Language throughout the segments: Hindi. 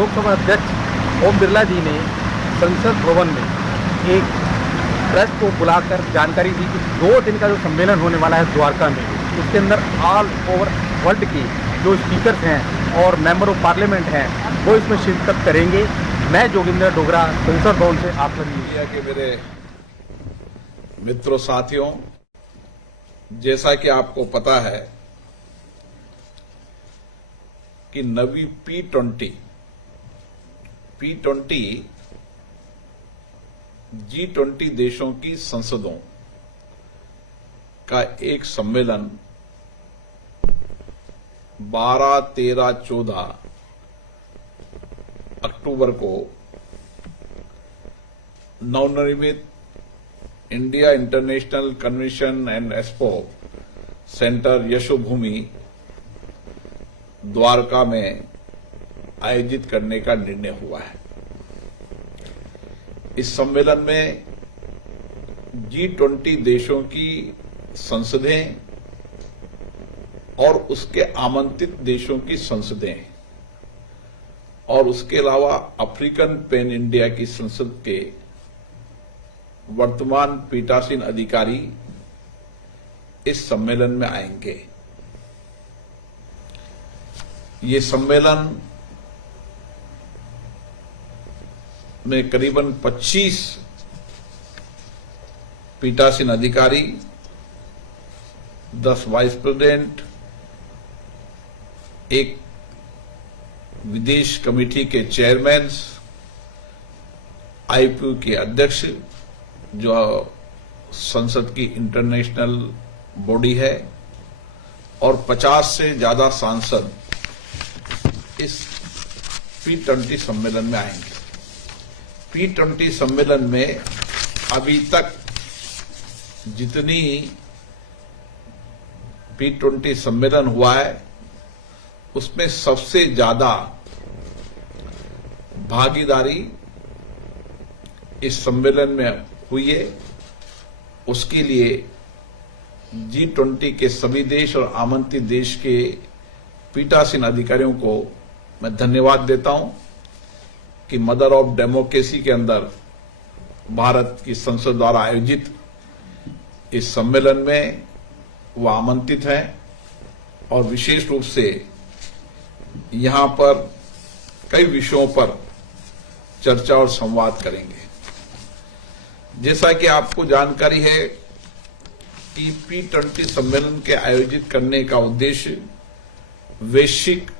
लोकसभा अध्यक्ष ओम बिरला जी ने संसद भवन में एक प्रेस को बुलाकर जानकारी दी कि 2 दिन का जो सम्मेलन होने वाला है द्वारका में, उसके अंदर ऑल ओवर वर्ल्ड के जो स्पीकर्स हैं और मेंबर ऑफ पार्लियामेंट हैं वो इसमें शिरकत करेंगे। मैं जोगिंदर डोगरा संसद भवन से आपका मीडिया के मेरे मित्रों साथियों, जैसा कि आपको पता है कि नवी P20 G20 देशों की संसदों का एक सम्मेलन 12, 13, 14 अक्टूबर को नवनिर्मित India international convention and expo centre Yashobhoomi Dwarka में आयोजित करने का निर्णय हुआ है। इस सम्मेलन में G20 देशों की संसदें और उसके आमंत्रित देशों की संसदें और उसके अलावा अफ्रीकन पैन इंडिया की संसद के वर्तमान पीठासीन अधिकारी इस सम्मेलन में आएंगे। ये सम्मेलन में करीबन 25 पीठासीन अधिकारी, 10 वाइस प्रेसिडेंट, एक विदेश कमेटी के चेयरमैन, IPU के अध्यक्ष जो संसद की इंटरनेशनल बॉडी है, और 50 से ज्यादा सांसद इस P20 सम्मेलन में आएंगे। P20 सम्मेलन में अभी तक जितनी P20 सम्मेलन हुआ है उसमें सबसे ज्यादा भागीदारी इस सम्मेलन में हुई है। उसके लिए G20 के सभी देश और आमंत्रित देश के पीठासीन अधिकारियों को मैं धन्यवाद देता हूं कि मदर ऑफ डेमोक्रेसी के अंदर भारत की संसद द्वारा आयोजित इस सम्मेलन में वो आमंत्रित हैं और विशेष रूप से यहां पर कई विषयों पर चर्चा और संवाद करेंगे। जैसा कि आपको जानकारी है कि P20 सम्मेलन के आयोजित करने का उद्देश्य वैश्विक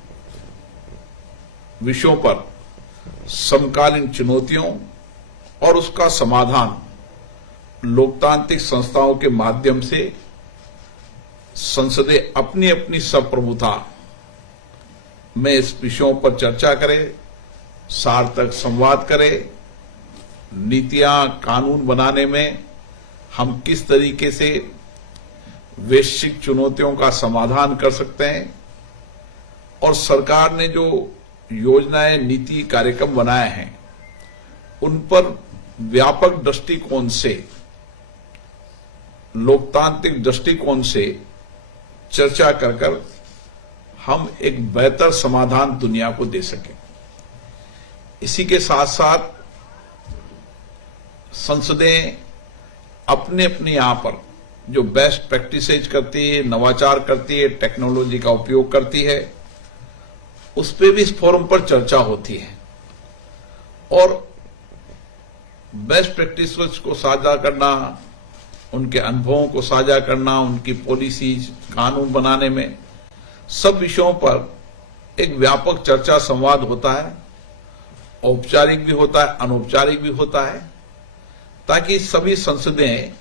विषयों पर समकालीन चुनौतियों और उसका समाधान लोकतांत्रिक संस्थाओं के माध्यम से संसदें अपनी अपनी संप्रभुता में इस विषयों पर चर्चा करें, सार्थक संवाद करें, नीतियां कानून बनाने में हम किस तरीके से वैश्विक चुनौतियों का समाधान कर सकते हैं, और सरकार ने जो योजनाएं, नीति, कार्यक्रम बनाए हैं उन पर व्यापक दृष्टिकोण से, लोकतांत्रिक दृष्टिकोण से चर्चा कर हम एक बेहतर समाधान दुनिया को दे सकें। इसी के साथ साथ संसदें अपने अपने यहां पर जो बेस्ट प्रैक्टिसेज करती है, नवाचार करती है, टेक्नोलॉजी का उपयोग करती है, उस पे भी इस फोरम पर चर्चा होती है और बेस्ट प्रैक्टिसेस को साझा करना, उनके अनुभवों को साझा करना, उनकी पॉलिसीज, कानून बनाने में सब विषयों पर एक व्यापक चर्चा संवाद होता है। औपचारिक भी होता है, अनौपचारिक भी होता है, ताकि सभी संसदें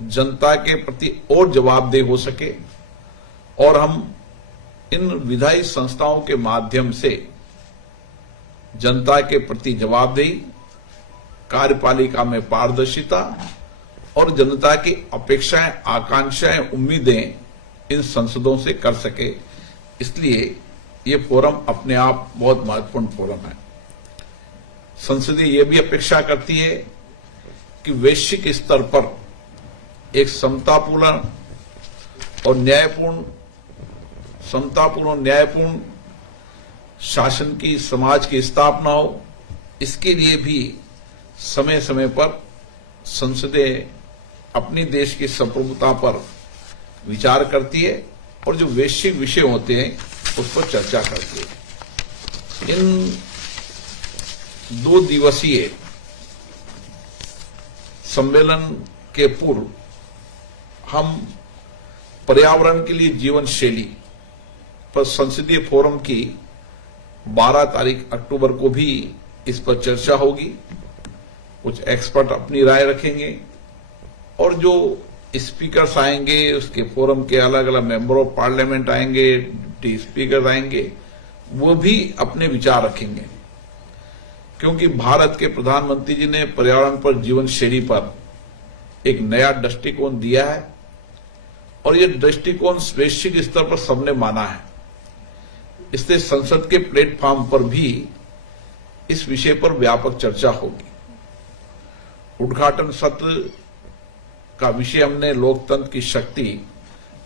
जनता के प्रति और जवाबदेह हो सके और हम इन विधायी संस्थाओं के माध्यम से जनता के प्रति जवाबदेही, कार्यपालिका में पारदर्शिता और जनता की अपेक्षाएं, आकांक्षाएं, उम्मीदें इन संसदों से कर सके। इसलिए ये फोरम अपने आप बहुत महत्वपूर्ण फोरम है। संसदें ये भी अपेक्षा करती है कि वैश्विक स्तर पर एक समतापूर्ण और न्यायपूर्ण शासन की, समाज की स्थापना हो, इसके लिए भी समय समय पर संसदें अपनी देश की संप्रभुता पर विचार करती है और जो वैश्विक विषय होते हैं उस पर चर्चा करती है। इन 2 दिवसीय सम्मेलन के पूर्व हम पर्यावरण के लिए जीवन शैली पर संसदीय फोरम की 12 तारीख अक्टूबर को भी इस पर चर्चा होगी। कुछ एक्सपर्ट अपनी राय रखेंगे और जो स्पीकर्स आएंगे, उसके फोरम के अलग अलग मेंबर ऑफ पार्लियामेंट आएंगे, डिप्टी स्पीकर आएंगे, वो भी अपने विचार रखेंगे। क्योंकि भारत के प्रधानमंत्री जी ने पर्यावरण पर जीवन शैली पर एक नया दृष्टिकोण दिया है और ये दृष्टिकोण वैश्विक स्तर पर सबने माना है। इसलिए संसद के प्लेटफॉर्म पर भी इस विषय पर व्यापक चर्चा होगी। उद्घाटन सत्र का विषय हमने लोकतंत्र की शक्ति,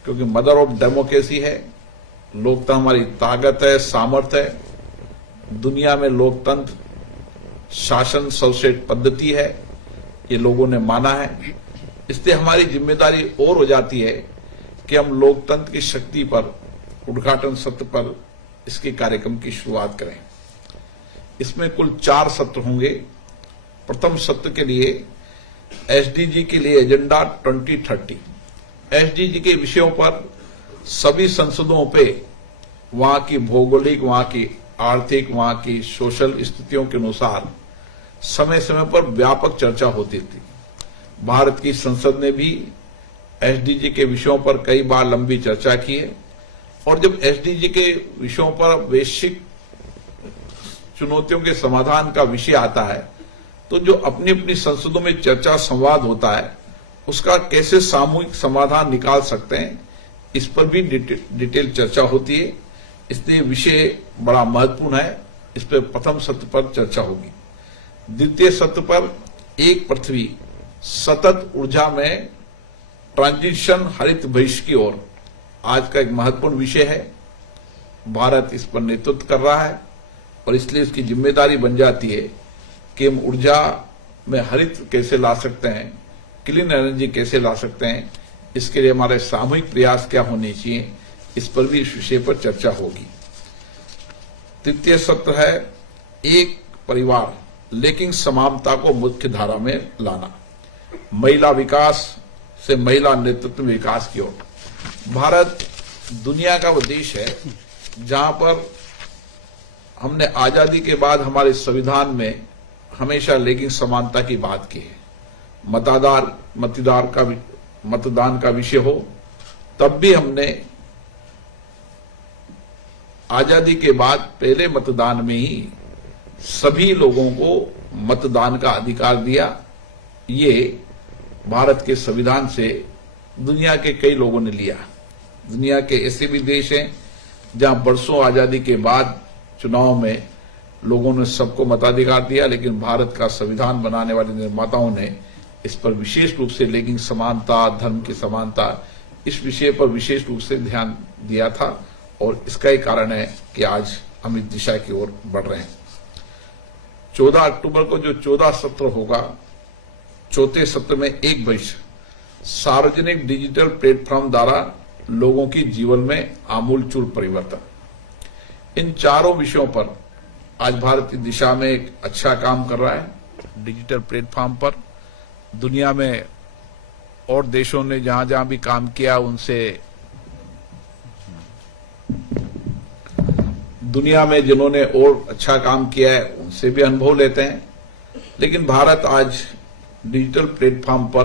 क्योंकि मदर ऑफ डेमोक्रेसी है, लोकतंत्र हमारी ताकत है, सामर्थ्य है। दुनिया में लोकतंत्र शासन सर्वश्रेष्ठ पद्धति है, ये लोगों ने माना है। इसलिए हमारी जिम्मेदारी और हो जाती है कि हम लोकतंत्र की शक्ति पर उद्घाटन सत्र पर इसके कार्यक्रम की शुरुआत करें। इसमें कुल 4 सत्र होंगे। प्रथम सत्र के लिए एसडीजी के लिए एजेंडा 2030, एसडीजी के विषयों पर सभी संसदों पे वहां की भौगोलिक, वहां की आर्थिक, वहां की सोशल स्थितियों के अनुसार समय समय पर व्यापक चर्चा होती थी। भारत की संसद ने भी एसडीजी के विषयों पर कई बार लंबी चर्चा की है और जब एसडीजी के विषयों पर वैश्विक चुनौतियों के समाधान का विषय आता है तो जो अपनी अपनी संसदों में चर्चा संवाद होता है उसका कैसे सामूहिक समाधान निकाल सकते हैं, इस पर भी डिटेल चर्चा होती है। इसलिए विषय बड़ा महत्वपूर्ण है। इस पर प्रथम सत्र पर चर्चा होगी। द्वितीय सत्र पर एक पृथ्वी सतत ऊर्जा में ट्रांजिशन हरित भविष्य की ओर आज का एक महत्वपूर्ण विषय है। भारत इस पर नेतृत्व कर रहा है और इसलिए इसकी जिम्मेदारी बन जाती है कि हम ऊर्जा में हरित कैसे ला सकते हैं, क्लीन एनर्जी कैसे ला सकते हैं, इसके लिए हमारे सामूहिक प्रयास क्या होने चाहिए, इस पर भी इस विषय पर चर्चा होगी। तृतीय सत्र है एक परिवार लेकिन समानता को मुख्य धारा में लाना, महिला विकास से महिला नेतृत्व में विकास की ओर। भारत दुनिया का वो देश है जहां पर हमने आजादी के बाद हमारे संविधान में हमेशा लैंगिक समानता की बात की है। मतदान का विषय हो, तब भी हमने आजादी के बाद पहले मतदान में ही सभी लोगों को मतदान का अधिकार दिया। ये भारत के संविधान से दुनिया के कई लोगों ने लिया। दुनिया के ऐसे भी देश हैं जहां बरसों आजादी के बाद चुनाव में लोगों ने सबको मताधिकार दिया, लेकिन भारत का संविधान बनाने वाले निर्माताओं ने इस पर विशेष रूप से लैंगिक समानता, धर्म की समानता, इस विषय पर विशेष रूप से ध्यान दिया था और इसका ही कारण है कि आज हम इस दिशा की ओर बढ़ रहे हैं। 14 अक्टूबर को जो 14 सत्र होगा, चौथे सत्र में एक वर्ष सार्वजनिक डिजिटल प्लेटफॉर्म द्वारा लोगों की जीवन में आमूलचूल परिवर्तन। इन चारों विषयों पर आज भारत की दिशा में एक अच्छा काम कर रहा है। डिजिटल प्लेटफॉर्म पर दुनिया में और देशों ने जहां जहां भी काम किया उनसे, दुनिया में जिन्होंने और अच्छा काम किया है उनसे भी अनुभव लेते हैं। लेकिन भारत आज डिजिटल प्लेटफॉर्म पर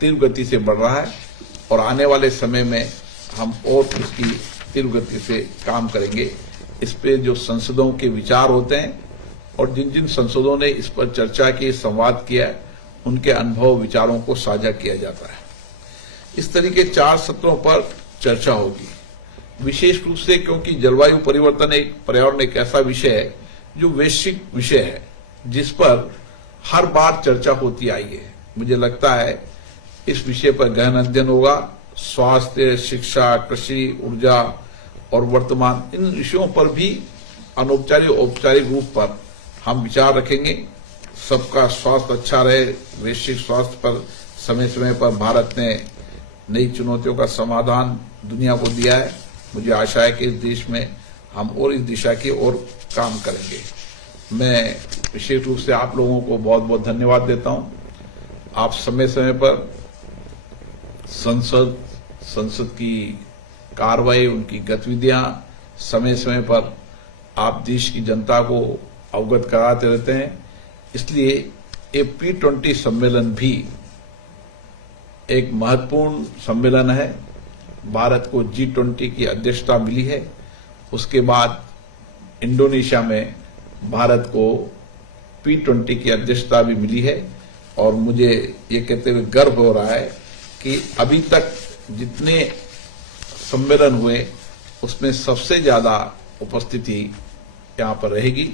तीव्र गति से बढ़ रहा है और आने वाले समय में हम और इसकी तीव्र गति से काम करेंगे। इस पे जो संसदों के विचार होते हैं और जिन जिन संसदों ने इस पर चर्चा की, संवाद किया, उनके अनुभव विचारों को साझा किया जाता है। इस तरीके 4 सत्रों पर चर्चा होगी। विशेष रूप से क्योंकि जलवायु परिवर्तन एक पर्यावरण एक ऐसा विषय है जो वैश्विक विषय है जिस पर हर बार चर्चा होती आई है। मुझे लगता है इस विषय पर गहन अध्ययन होगा। स्वास्थ्य, शिक्षा, कृषि, ऊर्जा और वर्तमान, इन विषयों पर भी अनौपचारिक औपचारिक रूप पर हम विचार रखेंगे। सबका स्वास्थ्य अच्छा रहे, वैश्विक स्वास्थ्य पर समय समय पर भारत ने नई चुनौतियों का समाधान दुनिया को दिया है। मुझे आशा है कि इस देश में हम और इस दिशा की ओर काम करेंगे। मैं विशेष रूप से आप लोगों को बहुत बहुत धन्यवाद देता हूं। आप समय समय पर संसद की कार्रवाई, उनकी गतिविधियां समय समय पर आप देश की जनता को अवगत कराते रहते हैं। इसलिए ये P20 सम्मेलन भी एक महत्वपूर्ण सम्मेलन है। भारत को G20 की अध्यक्षता मिली है। उसके बाद इंडोनेशिया में भारत को P20 की अध्यक्षता भी मिली है और मुझे ये कहते हुए गर्व हो रहा है कि अभी तक जितने सम्मेलन हुए उसमें सबसे ज्यादा उपस्थिति यहाँ पर रहेगी।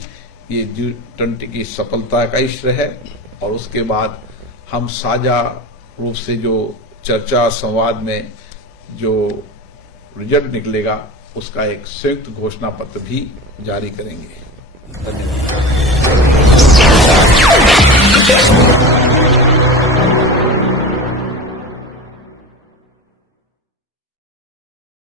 ये G20 की सफलता का ही श्रेय है और उसके बाद हम साझा रूप से जो चर्चा संवाद में जो रिजल्ट निकलेगा उसका एक संयुक्त घोषणा पत्र भी जारी करेंगे। धन्यवाद।